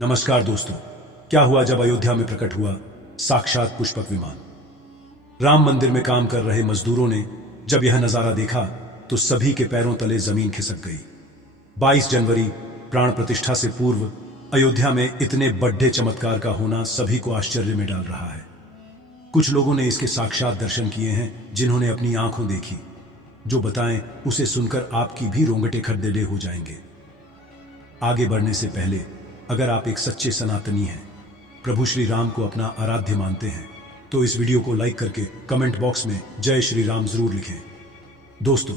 नमस्कार दोस्तों। क्या हुआ जब अयोध्या में प्रकट हुआ साक्षात पुष्पक विमान। राम मंदिर में काम कर रहे मजदूरों ने जब यह नजारा देखा तो सभी के पैरों तले जमीन खिसक गई। 22 जनवरी प्राण प्रतिष्ठा से पूर्व अयोध्या में इतने बड़े चमत्कार का होना सभी को आश्चर्य में डाल रहा है। कुछ लोगों ने इसके साक्षात दर्शन किए हैं, जिन्होंने अपनी आंखों देखी। जो बताएं उसे सुनकर आपकी भी रोंगटे खड़े हो जाएंगे। आगे बढ़ने से पहले अगर आप एक सच्चे सनातनी हैं, प्रभु श्री राम को अपना आराध्य मानते हैं, तो इस वीडियो को लाइक करके कमेंट बॉक्स में जय श्री राम जरूर लिखें। दोस्तों,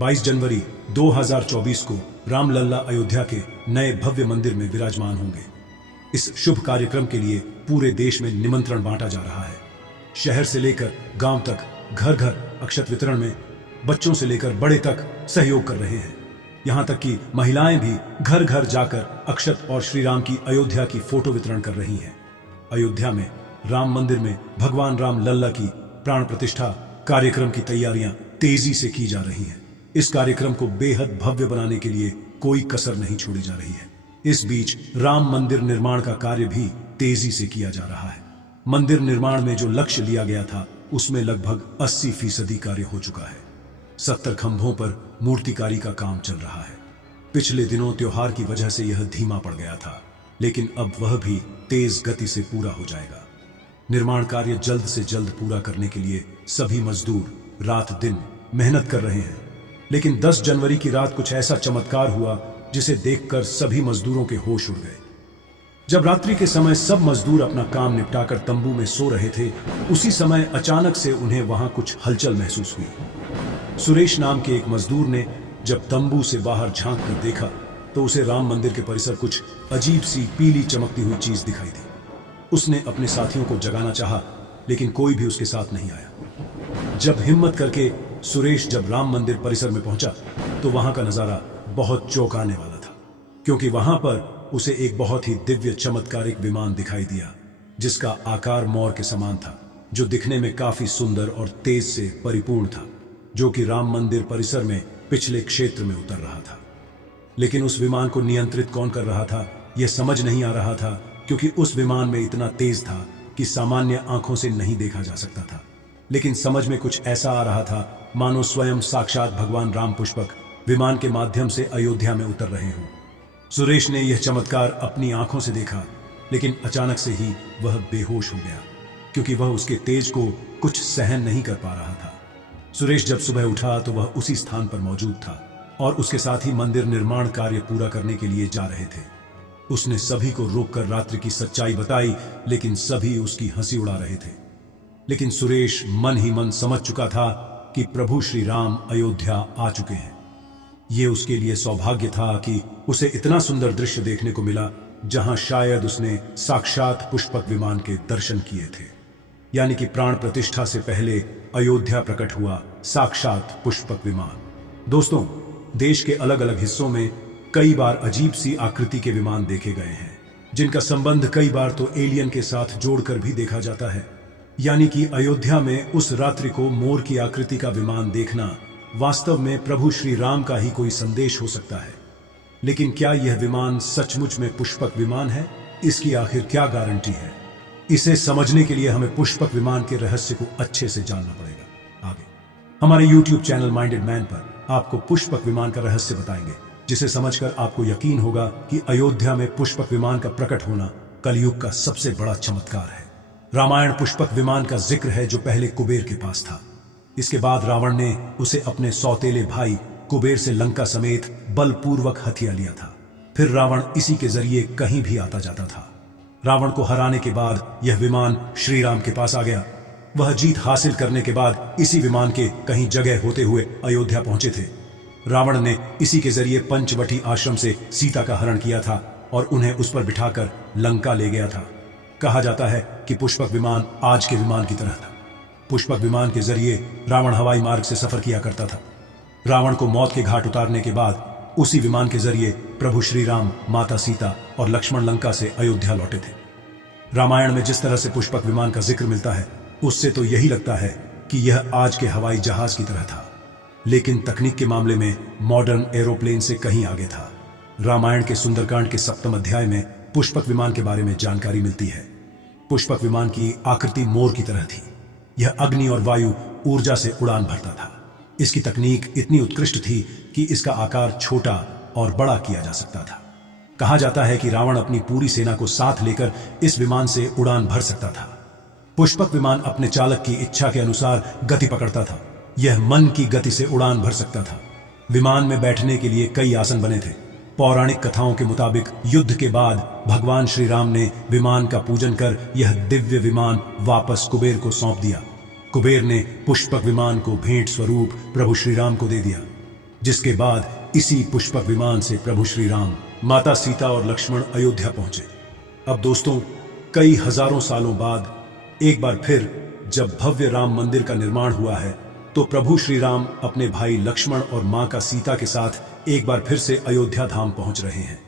22 जनवरी 2024 को रामलल्ला अयोध्या के नए भव्य मंदिर में विराजमान होंगे। इस शुभ कार्यक्रम के लिए पूरे देश में निमंत्रण बांटा जा रहा है। शहर से लेकर गांव तक घर घर अक्षत वितरण में बच्चों से लेकर बड़े तक सहयोग कर रहे हैं। यहां तक कि महिलाएं भी घर घर जाकर अक्षत और श्री राम की अयोध्या की फोटो वितरण कर रही हैं। अयोध्या में राम मंदिर में भगवान राम लल्ला की प्राण प्रतिष्ठा कार्यक्रम की तैयारियां तेजी से की जा रही हैं। इस कार्यक्रम को बेहद भव्य बनाने के लिए कोई कसर नहीं छोड़ी जा रही है। इस बीच राम मंदिर निर्माण का कार्य भी तेजी से किया जा रहा है। मंदिर निर्माण में जो लक्ष्य लिया गया था उसमें लगभग 80% कार्य हो चुका है। 70 खंभों पर मूर्तिकारी का काम चल रहा है। पिछले दिनों त्योहार की वजह से यह धीमा पड़ गया था, लेकिन अब वह भी तेज गति से पूरा हो जाएगा। निर्माण कार्य जल्द से जल्द पूरा करने के लिए सभी मजदूर रात दिन मेहनत कर रहे हैं। लेकिन 10 जनवरी की रात कुछ ऐसा चमत्कार हुआ जिसे देखकर सभी मजदूरों के होश उड़ गए। जब रात्रि के समय सब मजदूर अपना काम निपटाकर तंबू में सो रहे थे, उसी समय अचानक से उन्हें वहां कुछ हलचल महसूस हुई। सुरेश नाम के एक मजदूर ने जब तंबू से बाहर झांक कर देखा तो उसे राम मंदिर के परिसर कुछ अजीब सी पीली चमकती हुई चीज दिखाई दी। उसने अपने साथियों को जगाना चाहा, लेकिन कोई भी उसके साथ नहीं आया। जब हिम्मत करके सुरेश जब राम मंदिर परिसर में पहुंचा तो वहां का नजारा बहुत चौंकाने वाला था, क्योंकि वहां पर उसे एक बहुत ही दिव्य चमत्कारिक विमान दिखाई दिया, जिसका आकार मोर के समान था, जो दिखने में काफी सुंदर और तेज से परिपूर्ण था, जो कि राम मंदिर परिसर में पिछले क्षेत्र में उतर रहा था। लेकिन उस विमान को नियंत्रित कौन कर रहा था यह समझ नहीं आ रहा था, क्योंकि उस विमान में इतना तेज था कि सामान्य आंखों से नहीं देखा जा सकता था। लेकिन समझ में कुछ ऐसा आ रहा था मानो स्वयं साक्षात भगवान राम पुष्पक विमान के माध्यम से अयोध्या में उतर रहे हों। सुरेश ने यह चमत्कार अपनी आंखों से देखा, लेकिन अचानक से ही वह बेहोश हो गया, क्योंकि वह उसके तेज को कुछ सहन नहीं कर पा रहा था। सुरेश जब सुबह उठा तो वह उसी स्थान पर मौजूद था और उसके साथ ही मंदिर निर्माण कार्य पूरा करने के लिए जा रहे थे। उसने सभी को रोककर रात्रि की सच्चाई बताई, लेकिन सभी उसकी हंसी उड़ा रहे थे। लेकिन सुरेश मन ही मन समझ चुका था कि प्रभु श्री राम अयोध्या आ चुके हैं। यह उसके लिए सौभाग्य था कि उसे इतना सुंदर दृश्य देखने को मिला, जहां शायद उसने साक्षात पुष्पक विमान के दर्शन किए थे। यानी कि प्राण प्रतिष्ठा से पहले अयोध्या प्रकट हुआ साक्षात पुष्पक विमान। दोस्तों, देश के अलग अलग हिस्सों में कई बार अजीब सी आकृति के विमान देखे गए हैं, जिनका संबंध कई बार तो एलियन के साथ जोड़कर भी देखा जाता है। यानी कि अयोध्या में उस रात्रि को मोर की आकृति का विमान देखना वास्तव में प्रभु श्री राम का ही कोई संदेश हो सकता है। लेकिन क्या यह विमान सचमुच में पुष्पक विमान है? इसकी आखिर क्या गारंटी है? इसे समझने के लिए हमें पुष्पक विमान के रहस्य को अच्छे से जानना पड़ेगा। आगे हमारे YouTube चैनल माइंडेड मैन पर आपको पुष्पक विमान का रहस्य बताएंगे, जिसे समझकर आपको यकीन होगा कि अयोध्या में पुष्पक विमान का प्रकट होना कलयुग का सबसे बड़ा चमत्कार है। रामायण पुष्पक विमान का जिक्र है, जो पहले कुबेर के पास था। इसके बाद रावण ने उसे अपने सौतेले भाई कुबेर से लंका समेत बलपूर्वक हथिया लिया था। फिर रावण इसी के जरिए कहीं भी आता जाता था। रावण को हराने के बाद यह विमान श्री राम के पास आ गया। वह जीत हासिल करने के बाद इसी विमान के कहीं जगह होते हुए अयोध्या पहुंचे थे। रावण ने इसी के जरिए पंचवटी आश्रम से सीता का हरण किया था और उन्हें उस पर बिठाकर लंका ले गया था। कहा जाता है कि पुष्पक विमान आज के विमान की तरह था। पुष्पक विमान के जरिए रावण हवाई मार्ग से सफर किया करता था। रावण को मौत के घाट उतारने के बाद उसी विमान के जरिए प्रभु श्री राम, माता सीता और लक्ष्मण लंका से अयोध्या लौटे थे। रामायण में जिस तरह से पुष्पक विमान का जिक्र मिलता है, उससे तो यही लगता है कि यह आज के हवाई जहाज की तरह था। लेकिन तकनीक के मामले में मॉडर्न एरोप्लेन से कहीं आगे था। रामायण के सुंदरकांड के 7वें अध्याय में पुष्पक विमान के बारे में जानकारी मिलती है। पुष्पक विमान की आकृति मोर की तरह थी। यह अग्नि और वायु ऊर्जा से उड़ान भरता था। इसकी तकनीक इतनी उत्कृष्ट थी कि इसका आकार छोटा और बड़ा किया जा सकता था। कहा जाता है कि रावण अपनी पूरी सेना को साथ लेकर इस विमान से उड़ान भर सकता था। पुष्पक विमान अपने चालक की इच्छा के अनुसार गति पकड़ता था। यह मन की गति से उड़ान भर सकता था। विमान में बैठने के लिए कई आसन बने थे। पौराणिक कथाओं के मुताबिक युद्ध के बाद भगवान श्री राम ने विमान का पूजन कर यह दिव्य विमान वापस कुबेर को सौंप दिया। कुबेर ने पुष्पक विमान को भेंट स्वरूप प्रभु श्री राम को दे दिया, जिसके बाद इसी पुष्पक विमान से प्रभु श्री राम, माता सीता और लक्ष्मण अयोध्या पहुंचे। अब दोस्तों, कई हजारों सालों बाद एक बार फिर जब भव्य राम मंदिर का निर्माण हुआ है, तो प्रभु श्री राम अपने भाई लक्ष्मण और मां का सीता के साथ एक बार फिर से अयोध्या धाम पहुंच रहे हैं।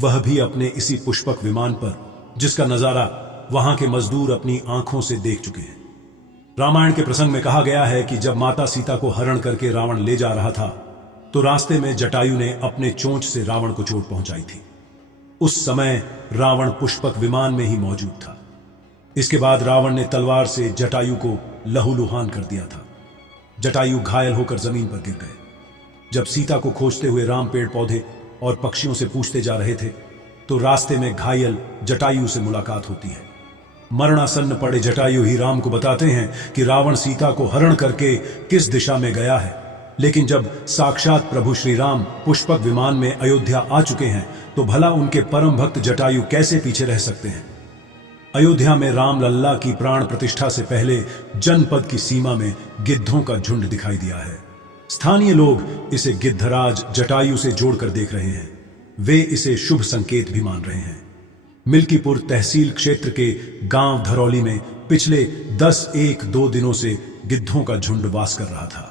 वह भी अपने इसी पुष्पक विमान पर, जिसका नजारा वहां के मजदूर अपनी आंखों से देख चुके हैं। रामायण के प्रसंग में कहा गया है कि जब माता सीता को हरण करके रावण ले जा रहा था, तो रास्ते में जटायु ने अपने चोंच से रावण को चोट पहुंचाई थी। उस समय रावण पुष्पक विमान में ही मौजूद था। इसके बाद रावण ने तलवार से जटायु को लहूलुहान कर दिया था। जटायु घायल होकर जमीन पर गिर गए। जब सीता को खोजते हुए राम पेड़ पौधे और पक्षियों से पूछते जा रहे थे, तो रास्ते में घायल जटायु से मुलाकात होती है। मरणासन्न पड़े जटायु ही राम को बताते हैं कि रावण सीता को हरण करके किस दिशा में गया है। लेकिन जब साक्षात प्रभु श्री राम पुष्पक विमान में अयोध्या आ चुके हैं, तो भला उनके परम भक्त जटायु कैसे पीछे रह सकते हैं। अयोध्या में राम लल्ला की प्राण प्रतिष्ठा से पहले जनपद की सीमा में गिद्धों का झुंड दिखाई दिया है। स्थानीय लोग इसे गिद्धराज जटायु से जोड़कर देख रहे हैं। वे इसे शुभ संकेत भी मान रहे हैं। मिल्कीपुर तहसील क्षेत्र के गांव धरौली में पिछले 10-1-2 दिनों से गिद्धों का झुंड वास कर रहा था।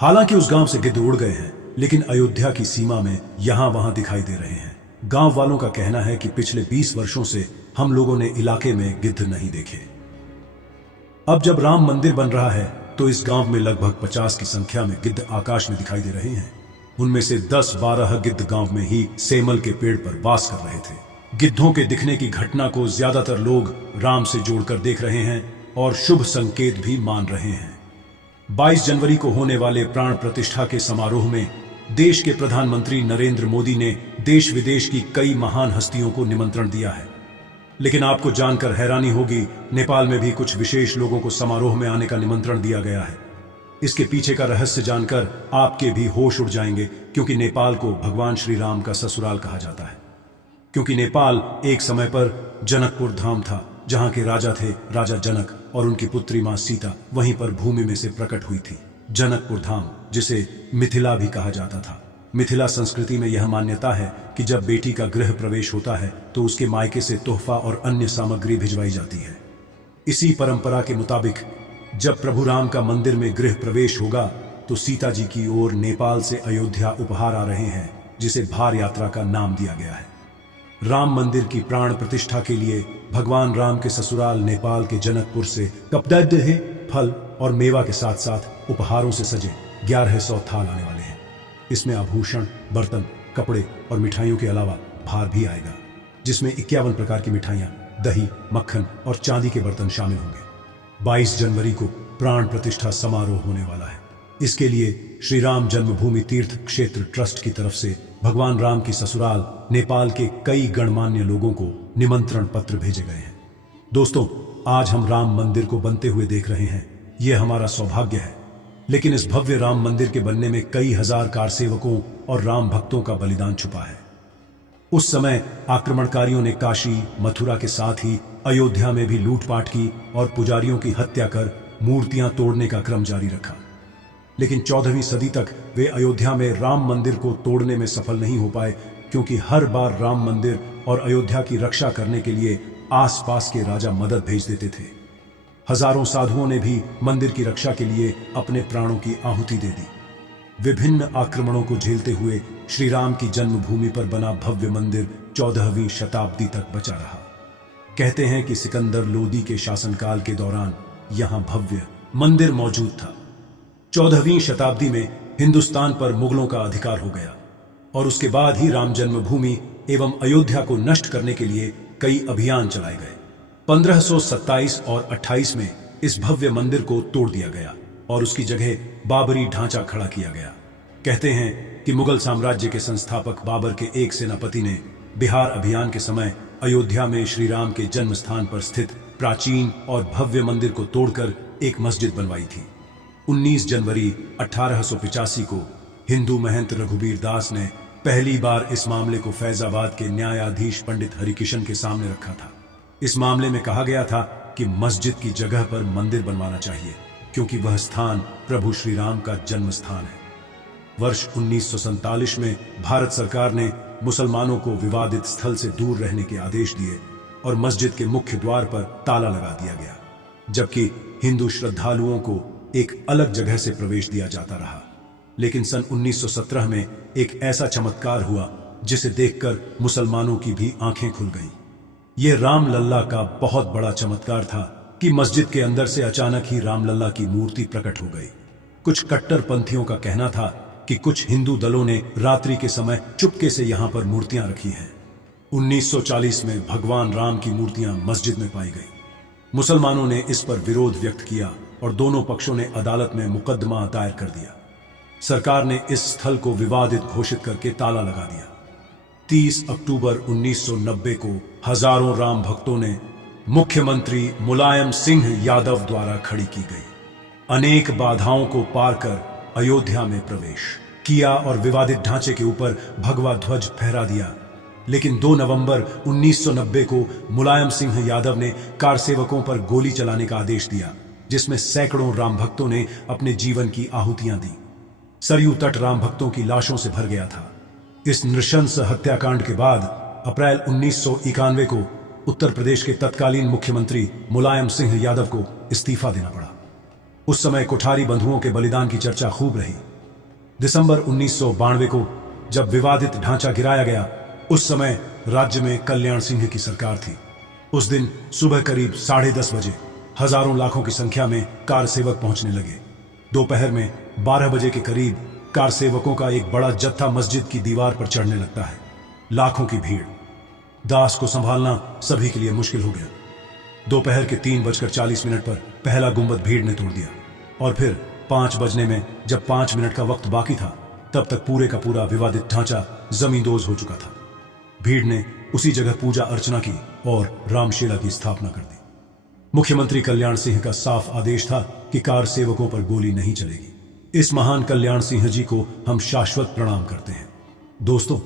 हालांकि उस गांव से गिद्ध उड़ गए हैं, लेकिन अयोध्या की सीमा में यहां वहां दिखाई दे रहे हैं। गांव वालों का कहना है कि पिछले 20 वर्षों से हम लोगों ने इलाके में गिद्ध नहीं देखे। अब जब राम मंदिर बन रहा है, तो इस गांव में लगभग 50 की संख्या में गिद्ध आकाश में दिखाई दे रहे हैं। उनमें से 10-12 गिद्ध गांव में ही सेमल के पेड़ पर वास कर रहे थे। गिद्धों के दिखने की घटना को ज्यादातर लोग राम से जोड़कर देख रहे हैं और शुभ संकेत भी मान रहे हैं। 22 जनवरी को होने वाले प्राण प्रतिष्ठा के समारोह में देश के प्रधानमंत्री नरेंद्र मोदी ने देश विदेश की कई महान हस्तियों को निमंत्रण दिया है। लेकिन आपको जानकर हैरानी होगी, नेपाल में भी कुछ विशेष लोगों को समारोह में आने का निमंत्रण दिया गया है। इसके पीछे का रहस्य जानकर आपके भी होश उड़ जाएंगे, क्योंकि नेपाल को भगवान श्री राम का ससुराल कहा जाता है। क्योंकि नेपाल एक समय पर जनकपुर धाम था, जहां के राजा थे राजा जनक और उनकी पुत्री मां सीता वहीं पर भूमि में से प्रकट हुई थी। जनकपुर धाम, जिसे मिथिला भी कहा जाता था। मिथिला संस्कृति में यह मान्यता है कि जब बेटी का गृह प्रवेश होता है, तो उसके मायके से तोहफा और अन्य सामग्री भिजवाई जाती है। इसी परंपरा के मुताबिक जब प्रभु राम का मंदिर में गृह प्रवेश होगा, तो सीता जी की ओर नेपाल से अयोध्या उपहार आ रहे हैं, जिसे भार यात्रा का नाम दिया गया है। राम मंदिर की प्राण प्रतिष्ठा के लिए भगवान राम के ससुराल नेपाल के जनकपुर से कपदह, फल और मेवा के साथ साथ उपहारों से सजे 1100 थाल आने वाले हैं। इसमें आभूषण, बर्तन, कपड़े और मिठाइयों के अलावा भार भी आएगा, जिसमें 51 प्रकार की मिठाइयां, दही, मक्खन और चांदी के बर्तन शामिल होंगे। 22 जनवरी को प्राण प्रतिष्ठा समारोह होने वाला है। इसके लिए श्री राम जन्मभूमि तीर्थ क्षेत्र ट्रस्ट की तरफ से भगवान राम की ससुराल नेपाल के कई गणमान्य लोगों को निमंत्रण पत्र भेजे गए हैं। दोस्तों, आज हम राम मंदिर को बनते हुए देख रहे हैं। यह हमारा सौभाग्य है। लेकिन इस भव्य राम मंदिर के बनने में कई हजार कारसेवकों और राम भक्तों का बलिदान छुपा है। उस समय आक्रमणकारियों ने काशी, मथुरा के साथ ही अयोध्या में भी लूटपाट की और पुजारियों की हत्या कर मूर्तियां तोड़ने का क्रम जारी रखा। लेकिन 14वीं सदी तक वे अयोध्या में राम मंदिर को तोड़ने में सफल नहीं हो पाए, क्योंकि हर बार राम मंदिर और अयोध्या की रक्षा करने के लिए आसपास के राजा मदद भेज देते थे। हजारों साधुओं ने भी मंदिर की रक्षा के लिए अपने प्राणों की आहुति दे दी। विभिन्न आक्रमणों को झेलते हुए श्री राम की जन्मभूमि पर बना भव्य मंदिर 14वीं शताब्दी तक बचा रहा। कहते हैं कि सिकंदर लोदी के शासनकाल के दौरान यहां भव्य मंदिर मौजूद था। 14वीं शताब्दी में हिंदुस्तान पर मुगलों का अधिकार हो गया और उसके बाद ही राम जन्मभूमि एवं अयोध्या को नष्ट करने के लिए कई अभियान चलाए गए। 1527 और 28 में इस भव्य मंदिर को तोड़ दिया गया और उसकी जगह बाबरी ढांचा खड़ा किया गया। कहते हैं कि मुगल साम्राज्य के संस्थापक बाबर के एक सेनापति ने बिहार अभियान के समय अयोध्या में श्री राम के जन्म स्थान पर स्थित प्राचीन और भव्य मंदिर को तोड़कर एक मस्जिद बनवाई थी। 19 जनवरी 1885 को हिंदू महंत रघुबीर दास ने पहली बार इस मामले को फैजाबाद के न्यायाधीश पंडित हरिकिशन के सामने रखा था। इस मामले में कहा गया था कि मस्जिद की जगह पर मंदिर बनवाना चाहिए क्योंकि वह स्थान प्रभु श्री राम का जन्म स्थान है। वर्ष 1947 में भारत सरकार ने मुसलमानों को विवादित स्थल से दूर रहने के आदेश दिए और मस्जिद के मुख्य द्वार पर ताला लगा दिया गया, जबकि हिंदू श्रद्धालुओं को एक अलग जगह से प्रवेश दिया जाता रहा। लेकिन सन 1917 में एक ऐसा चमत्कार हुआ जिसे देखकर मुसलमानों की भी आंखें खुल गईं। यह रामलल्ला का बहुत बड़ा चमत्कार था कि मस्जिद के अंदर से अचानक ही रामलल्ला की मूर्ति प्रकट हो गई। कुछ कट्टरपंथियों का कहना था कि कुछ हिंदू दलों ने रात्रि के समय चुपके से यहां पर मूर्तियां रखी हैं। 1940 में भगवान राम की मूर्तियां मस्जिद में पाई गई। मुसलमानों ने इस पर विरोध व्यक्त किया और दोनों पक्षों ने अदालत में मुकदमा दायर कर दिया। सरकार ने इस स्थल को विवादित घोषित करके ताला लगा दिया। 30 अक्टूबर 1990 को हजारों राम भक्तों ने मुख्यमंत्री मुलायम सिंह यादव द्वारा खड़ी की गई अनेक बाधाओं को पार कर अयोध्या में प्रवेश किया और विवादित ढांचे के ऊपर भगवा ध्वज फहरा दिया। लेकिन 2 नवंबर 1990 को मुलायम सिंह यादव ने कार सेवकों पर गोली चलाने का आदेश दिया, जिसमें सैकड़ों राम भक्तों ने अपने जीवन की आहुतियां दी। सरयू तट राम भक्तों की लाशों से भर गया था। इस नृशंस हत्याकांड के बाद अप्रैल 1991 को उत्तर प्रदेश के तत्कालीन मुख्यमंत्री मुलायम सिंह यादव को इस्तीफा देना पड़ा। उस समय कोठारी बंधुओं के बलिदान की चर्चा खूब रही। दिसंबर 1992 को जब विवादित ढांचा गिराया गया, उस समय राज्य में कल्याण सिंह की सरकार थी। उस दिन सुबह करीब 10:30 बजे हजारों लाखों की संख्या में कार सेवक पहुंचने लगे। दोपहर में 12 बजे के करीब कार सेवकों का एक बड़ा जत्था मस्जिद की दीवार पर चढ़ने लगता है। लाखों की भीड़, दास को संभालना सभी के लिए मुश्किल हो गया। दोपहर के 3:40 पर पहला गुंबद भीड़ ने तोड़ दिया और फिर 5 बजने में जब 5 मिनट का वक्त बाकी था, तब तक पूरे का पूरा विवादित ढांचा जमींदोज हो चुका था। भीड़ ने उसी जगह पूजा अर्चना की और रामशेला की स्थापना कर दी। मुख्यमंत्री कल्याण सिंह का साफ आदेश था कि कार सेवकों पर गोली नहीं चलेगी। इस महान कल्याण सिंह जी को हम शाश्वत प्रणाम करते हैं। दोस्तों,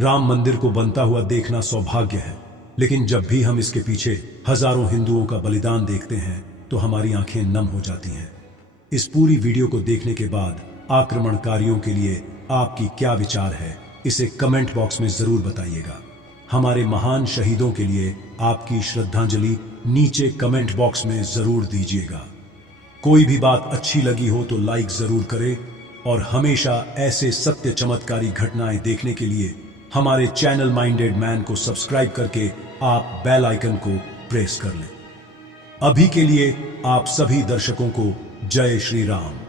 राम मंदिर को बनता हुआ देखना सौभाग्य है, लेकिन जब भी हम इसके पीछे हजारों हिंदुओं का बलिदान देखते हैं तो हमारी आंखें नम हो जाती हैं। इस पूरी वीडियो को देखने के बाद आक्रमणकारियों के लिए आपकी क्या विचार है, इसे कमेंट बॉक्स में जरूर बताइएगा। हमारे महान शहीदों के लिए आपकी श्रद्धांजलि नीचे कमेंट बॉक्स में जरूर दीजिएगा। कोई भी बात अच्छी लगी हो तो लाइक जरूर करें और हमेशा ऐसे सत्य चमत्कारी घटनाएं देखने के लिए हमारे चैनल माइंडेड मैन को सब्सक्राइब करके आप बेल आइकन को प्रेस कर लें। अभी के लिए आप सभी दर्शकों को जय श्री राम।